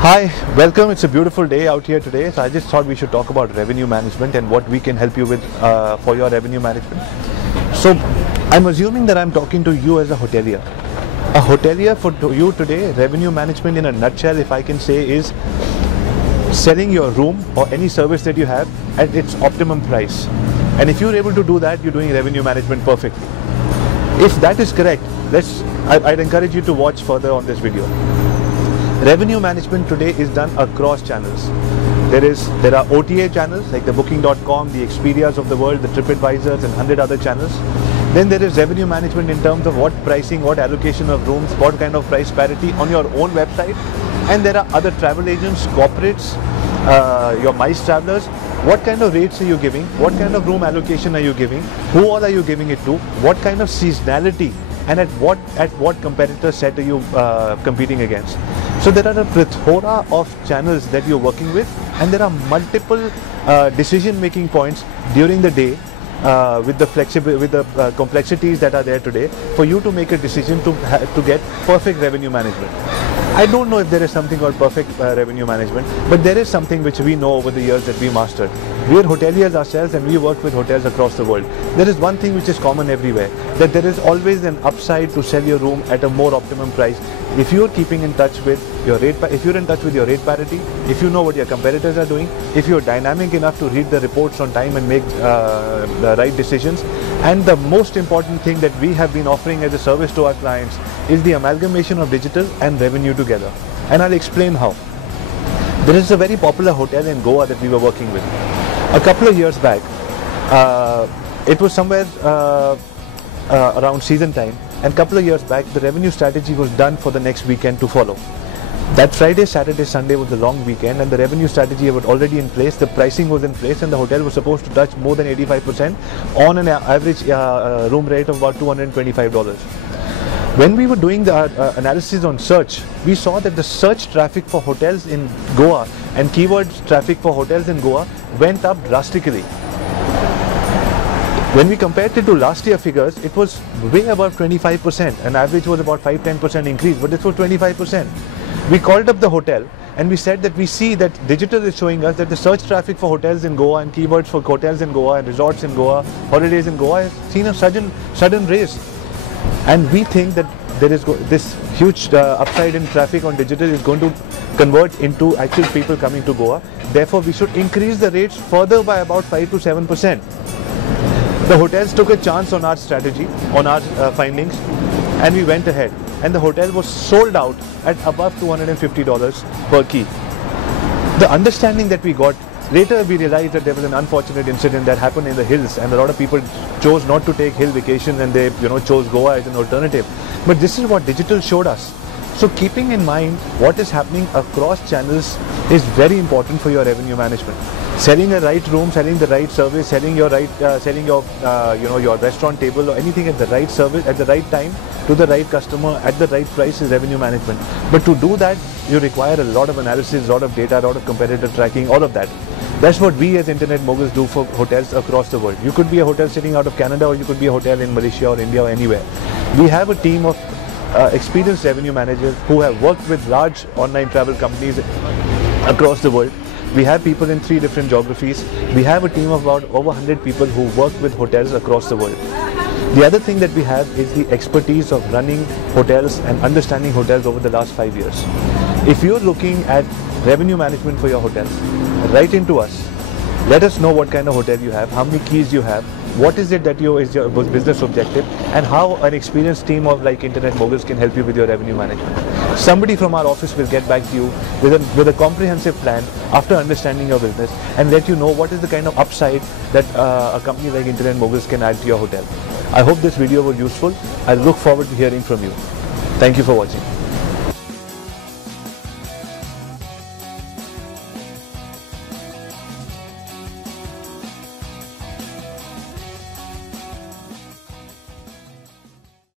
Hi, welcome. It's a beautiful day out here today. So I just thought we should talk about revenue management and what we can help you with for your revenue management. So I'm assuming that I'm talking to you as a hotelier. A hotelier for you today, revenue management in a nutshell, if I can say, is selling your room or any service that you have at its optimum price. And if you're able to do that, you're doing revenue management perfectly. If that is correct, I'd encourage you to watch further on this video. Revenue management today is done across channels. There are OTA channels like the Booking.com, the Expedias of the world, the TripAdvisors and 100 other channels. Then there is revenue management in terms of what pricing, what allocation of rooms, what kind of price parity on your own website. And there are other travel agents, corporates, your MICE travelers. What kind of rates are you giving? What kind of room allocation are you giving? Who all are you giving it to? What kind of seasonality? And at what competitor set are you competing against? So there are a plethora of channels that you're working with, and there are multiple decision-making points during the day with the complexities that are there today for you to make a decision to get perfect revenue management. I don't know if there is something called perfect revenue management, but there is something which we know over the years that we mastered. We are hoteliers ourselves and we work with hotels across the world. There is one thing which is common everywhere, that there is always an upside to sell your room at a more optimum price. If you are keeping in touch with your rate, if you're in touch with your rate parity, if you know what your competitors are doing, if you're dynamic enough to read the reports on time and make the right decisions, and the most important thing that we have been offering as a service to our clients is the amalgamation of digital and revenue together. And I'll explain how. There is a very popular hotel in Goa that we were working with. A couple of years back, it was somewhere around season time, and a couple of years back the revenue strategy was done for the next weekend to follow. That Friday, Saturday, Sunday was the long weekend, and the revenue strategy was already in place, the pricing was in place, and the hotel was supposed to touch more than 85% on an average room rate of about $225. When we were doing the analysis on search, we saw that the search traffic for hotels in Goa and keyword traffic for hotels in Goa went up drastically. When we compared it to last year figures, it was way above 25%. An average was about 5-10% increase, but this was 25%. We called up the hotel and we said that we see that digital is showing us that the search traffic for hotels in Goa and keywords for hotels in Goa and resorts in Goa, holidays in Goa has seen a sudden raise. And we think that there is this huge upside in traffic on digital is going to convert into actual people coming to Goa. Therefore, we should increase the rates further by about 5 to 7%. The hotels took a chance on our strategy, on our findings, and we went ahead. And the hotel was sold out at above $250 per key. The understanding that we got, later we realized that there was an unfortunate incident that happened in the hills, and a lot of people chose not to take hill vacation and they chose Goa as an alternative. But this is what digital showed us. So keeping in mind what is happening across channels is very important for your revenue management. Selling a right room, selling the right service, selling your your restaurant table or anything at the right service at the right time to the right customer at the right price is revenue management. But to do that, you require a lot of analysis, a lot of data, a lot of competitor tracking, all of that. That's what we as Internet Moguls do for hotels across the world. You could be a hotel sitting out of Canada, or you could be a hotel in Malaysia or India or anywhere. We have a team of experienced revenue managers who have worked with large online travel companies across the world. We have people in 3 different geographies. We have a team of about over 100 people who work with hotels across the world. The other thing that we have is the expertise of running hotels and understanding hotels over the last 5 years. If you're looking at revenue management for your hotels, write into us. Let us know what kind of hotel you have, how many keys you have, what is it that is your business objective, and how an experienced team of like Internet Moguls can help you with your revenue management. Somebody from our office will get back to you with a comprehensive plan after understanding your business and let you know what is the kind of upside that a company like Internet Moguls can add to your hotel. I hope this video was useful. I look forward to hearing from you. Thank you for watching.